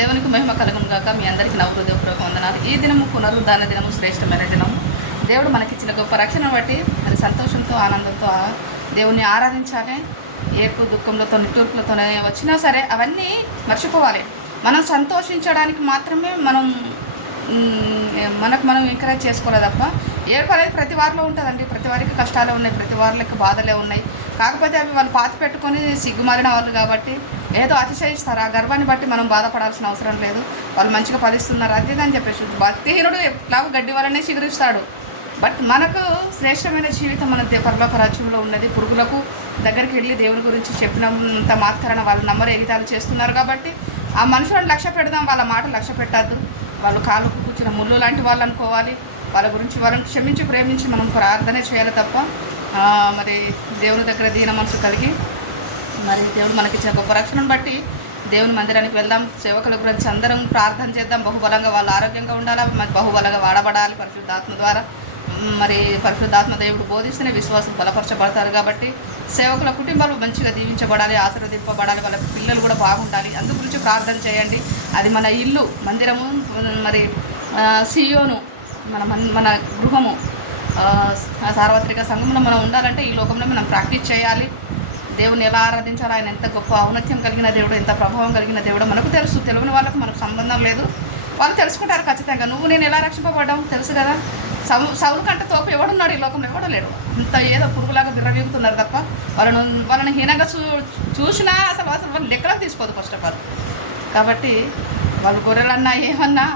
దేవునికి మహిమ కలుగును గాక. మీ అందరికీ నా హృదయపూర్వక వందనాలు. ఈ దినము పునరుద్ధాన దినము, శ్రేష్టమైన దినము. దేవుడు మనకిచ్చిన గొప్ప రక్షణను బట్టి మరి సంతోషంతో ఆనందంతో దేవుని ఆరాధించాలి. ఏపు దుఃఖంలతో నిట్టూర్పులతోనే వచ్చినా సరే అవన్నీ మర్చిపోవాలి. మనం సంతోషించడానికి మాత్రమే మనకు మనం ఎంకరేజ్ చేసుకోవాలి తప్ప ఏడుపు అనేది ప్రతి వారిలో ఉంటుందండి. ప్రతి వారికి కష్టాలే ఉన్నాయి, ప్రతి వారికి బాధలే ఉన్నాయి. కాకపోతే అవి వాళ్ళు పాతి పెట్టుకొని సిగ్గుమారిన వాళ్ళు కాబట్టి ఏదో అతిశయిస్తారు. ఆ గర్వాన్ని బట్టి మనం బాధపడాల్సిన అవసరం లేదు. వాళ్ళు మంచిగా ఫలిస్తున్నారు అదేదని చెప్పేసి భక్తిహీనుడు ఎట్లాగో గడ్డి వల్లనే చిగురిస్తాడు. బట్ మనకు శ్రేష్టమైన జీవితం మన పరలోక రాజ్యంలో ఉన్నది. పురుగులకు దగ్గరికి వెళ్ళి దేవుని గురించి చెప్పినంత మాత్రాన వాళ్ళు నమ్మరు, ఎగితాలు చేస్తున్నారు కాబట్టి ఆ మనుషులను లక్ష్య పెడదాం, వాళ్ళ మాట లక్ష్య పెట్టద్దు. వాళ్ళు కాలుకు కూర్చున్న ముళ్ళు లాంటి వాళ్ళు అనుకోవాలి. వాళ్ళ గురించి వాళ్ళని క్షమించి ప్రేమించి మనం ప్రార్థనే చేయాలి తప్ప మరి దేవుని దగ్గర దీన మనసు కలిగి మరి దేవుడు మనకిచ్చిన గొప్ప రక్షణను బట్టి దేవుని మందిరానికి వెళ్దాం. సేవకుల గురించి అందరం ప్రార్థన చేద్దాం. బహుబలంగా వాళ్ళు ఆరోగ్యంగా ఉండాలి, మరి బహుబలంగా వాడబడాలి పరిశుద్ధాత్మ ద్వారా. మరి పరిశుద్ధాత్మ దేవుడు బోధిస్తేనే విశ్వాసం బలపరచబడతారు కాబట్టి సేవకుల కుటుంబాలు మంచిగా దీవించబడాలి, ఆశీర్వదింపబడాలి, వాళ్ళ పిల్లలు కూడా బాగుండాలి. అందు గురించి ప్రార్థన చేయండి. అది మన ఇల్లు, మందిరము, మరి సియోను, మన గృహము, సార్వత్రిక సంఘంలో మనం ఉండాలంటే ఈ లోకంలో మనం ప్రాక్టీస్ చేయాలి. దేవుని ఎలా ఆరాధించాలి, ఆయన ఎంత గొప్ప ఔన్నత్యం కలిగిన దేవుడు, ఎంత ప్రభావం కలిగిన దేవుడు మనకు తెలుసు. తెలియని వాళ్ళకు మనకు సంబంధం లేదు, వాళ్ళు తెలుసుకుంటారు ఖచ్చితంగా. నువ్వు నేను ఎలా రక్షింపబడ్డావు తెలుసు కదా. సౌలు కంటే తోపు ఎవడున్నాడు ఈ లోకంలో? ఎవడో లేడు. అంత ఏదో పురుగులాగా విర్రవీగుతున్నారు తప్ప వాళ్ళని హీనంగా చూసినా అసలు వాళ్ళు లెక్కలకు తీసుకోదు ఫస్ట్ ఆఫ్ ఆల్. కాబట్టి వాళ్ళు గొర్రెలన్నా ఏమన్నా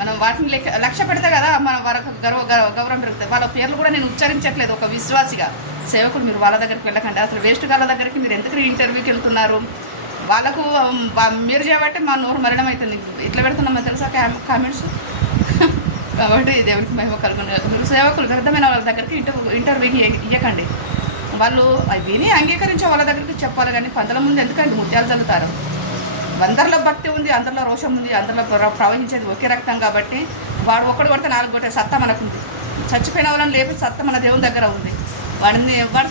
మనం వాటిని లక్ష్య పెడితే కదా మన వరకు గౌరవం పెరుగుతుంది. వాళ్ళ పేర్లు కూడా నేను ఉచ్చరించట్లేదు ఒక విశ్వాసిగా. సేవకులు మీరు వాళ్ళ దగ్గరికి వెళ్ళకండి. అసలు వేస్ట్ గాళ్ళ దగ్గరికి మీరు ఎందుకు ఇంటర్వ్యూకి వెళ్తున్నారు? వాళ్ళకు మీరు చేయబట్టి మా నోరు మరణం అవుతుంది. ఇట్లా పెడుతున్నామో తెలుసా కామెంట్స్. కాబట్టి దేవుడికి మహిమ కలుగును. మీరు సేవకులు వ్యర్థమైన వాళ్ళ దగ్గరికి ఇంటర్వ్యూకి ఇవ్వకండి. వాళ్ళు విని అంగీకరించే వాళ్ళ దగ్గరికి చెప్పాలి కానీ పందల ముందు ఎందుకండి ముత్యాలు చల్లుతారు? అందరిలో భక్తి ఉంది, అందరిలో రోషం ఉంది, అందరిలో ప్రవహించేది ఒకే రక్తం కాబట్టి వాడు ఒక్కడు కొడితే 4 కొట్టే సత్తా మనకుంది. చచ్చిపోయిన వాళ్ళని లేపి సత్తా మన దేవుని దగ్గర ఉంది. వాడు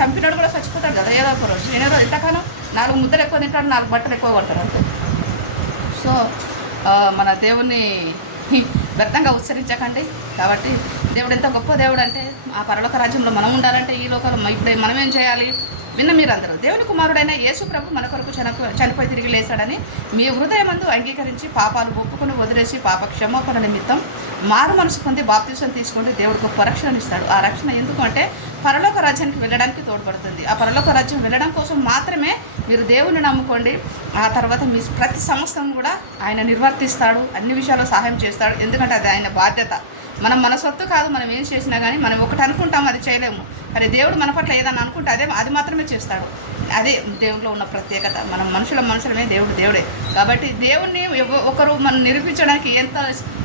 చంపినోడు కూడా చచ్చిపోతాడు కదా ఏదో ఒక రోజు. ఏదో ఇంతకాలం 4 ముద్దలు ఎక్కువ తింటాడు, 4 బట్టలు ఎక్కువ కొడతాడు అంతే. సో మన దేవుణ్ణి వ్యర్థంగా ఉచ్చరించకండి. కాబట్టి దేవుడు ఎంత గొప్ప దేవుడు అంటే ఆ పరలోక రాజ్యంలో మనం ఉండాలంటే ఈ లోకంలో ఇప్పుడు మనం ఏం చేయాలి? విన్న మీరందరూ దేవుని కుమారుడైన యేసు ప్రభు మన కొరకు చనిపోయి తిరిగి లేచాడని మీ హృదయమందు అంగీకరించి పాపాలు ఒప్పుకొని వదిలేసి పాప క్షమాపణ నిమిత్తం మారు మనసు పొంది బాప్తిసం తీసుకోండి. దేవుడు గొప్ప రక్షణ ఇస్తాడు. ఆ రక్షణ ఎందుకు అంటే పరలోక రాజ్యానికి వెళ్ళడానికి తోడ్పడుతుంది. ఆ పరలోక రాజ్యం వెళ్ళడం కోసం మాత్రమే మీరు దేవుని నమ్ముకోండి. ఆ తర్వాత మీ ప్రతి సంవత్సరం కూడా ఆయన నిర్వర్తిస్తాడు, అన్ని విషయాల్లో సహాయం చేస్తాడు. ఎందుకంటే అది ఆయన బాధ్యత. మన సొత్తు కాదు. మనం ఏం చేసినా కానీ మనం ఒకటి అనుకుంటాం, అది చేయలేము. కానీ దేవుడు మన పట్ల ఏదన్నా అనుకుంటే అది మాత్రమే చేస్తాడు. అదే దేవుడిలో ఉన్న ప్రత్యేకత. మనం మనుషులమే, దేవుడే. కాబట్టి దేవుణ్ణి ఒకరు మనం నిరూపించడానికి ఎంత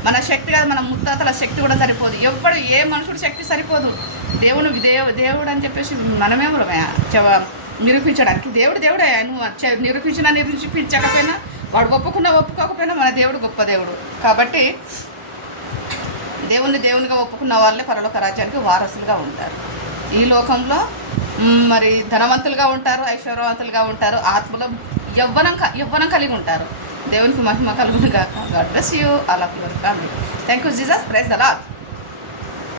మన శక్తి కాదు, మన ముత్తాతల శక్తి కూడా సరిపోదు. ఏ మనుషుడి శక్తి సరిపోదు. దేవుడు అని చెప్పేసి మనమేమో నిరూపించడానికి. దేవుడే. నువ్వు నిరూపించకపోయినా వాడు ఒప్పుకోకపోయినా మన దేవుడు గొప్ప దేవుడు. కాబట్టి దేవునిగా ఒప్పుకున్న వాళ్ళే పరలోక రాజ్యానికి వారసులుగా ఉంటారు. ఈ లోకంలో మరి ధనవంతులుగా ఉంటారు, ఐశ్వర్యవంతులుగా ఉంటారు, ఆత్మలో యవ్వనం కలిగి ఉంటారు. దేవునికి మహిమ కలుగును గాక. God bless you all of your family. Thank you Jesus. Praise the lord.